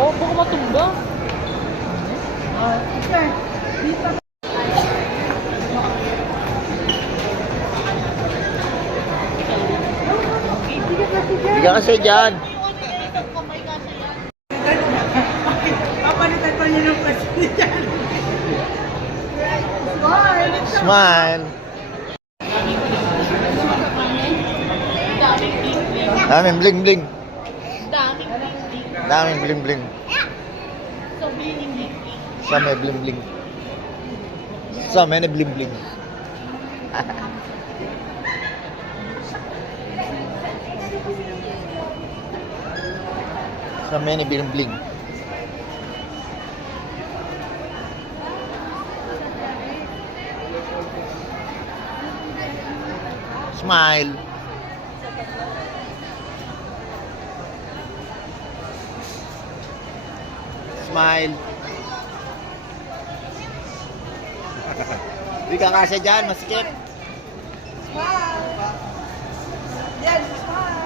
Baka matumba. Okay. Dito. Hindi ka kasi dyan. Papalitan ko niyo ng kasi dyan. Smile. Daming bling bling. Daming bling bling. Sa may bling bling. Sa may bling bling. Sa may bling bling. Smile. Smile. Hindi ka kasi dyan, masikip.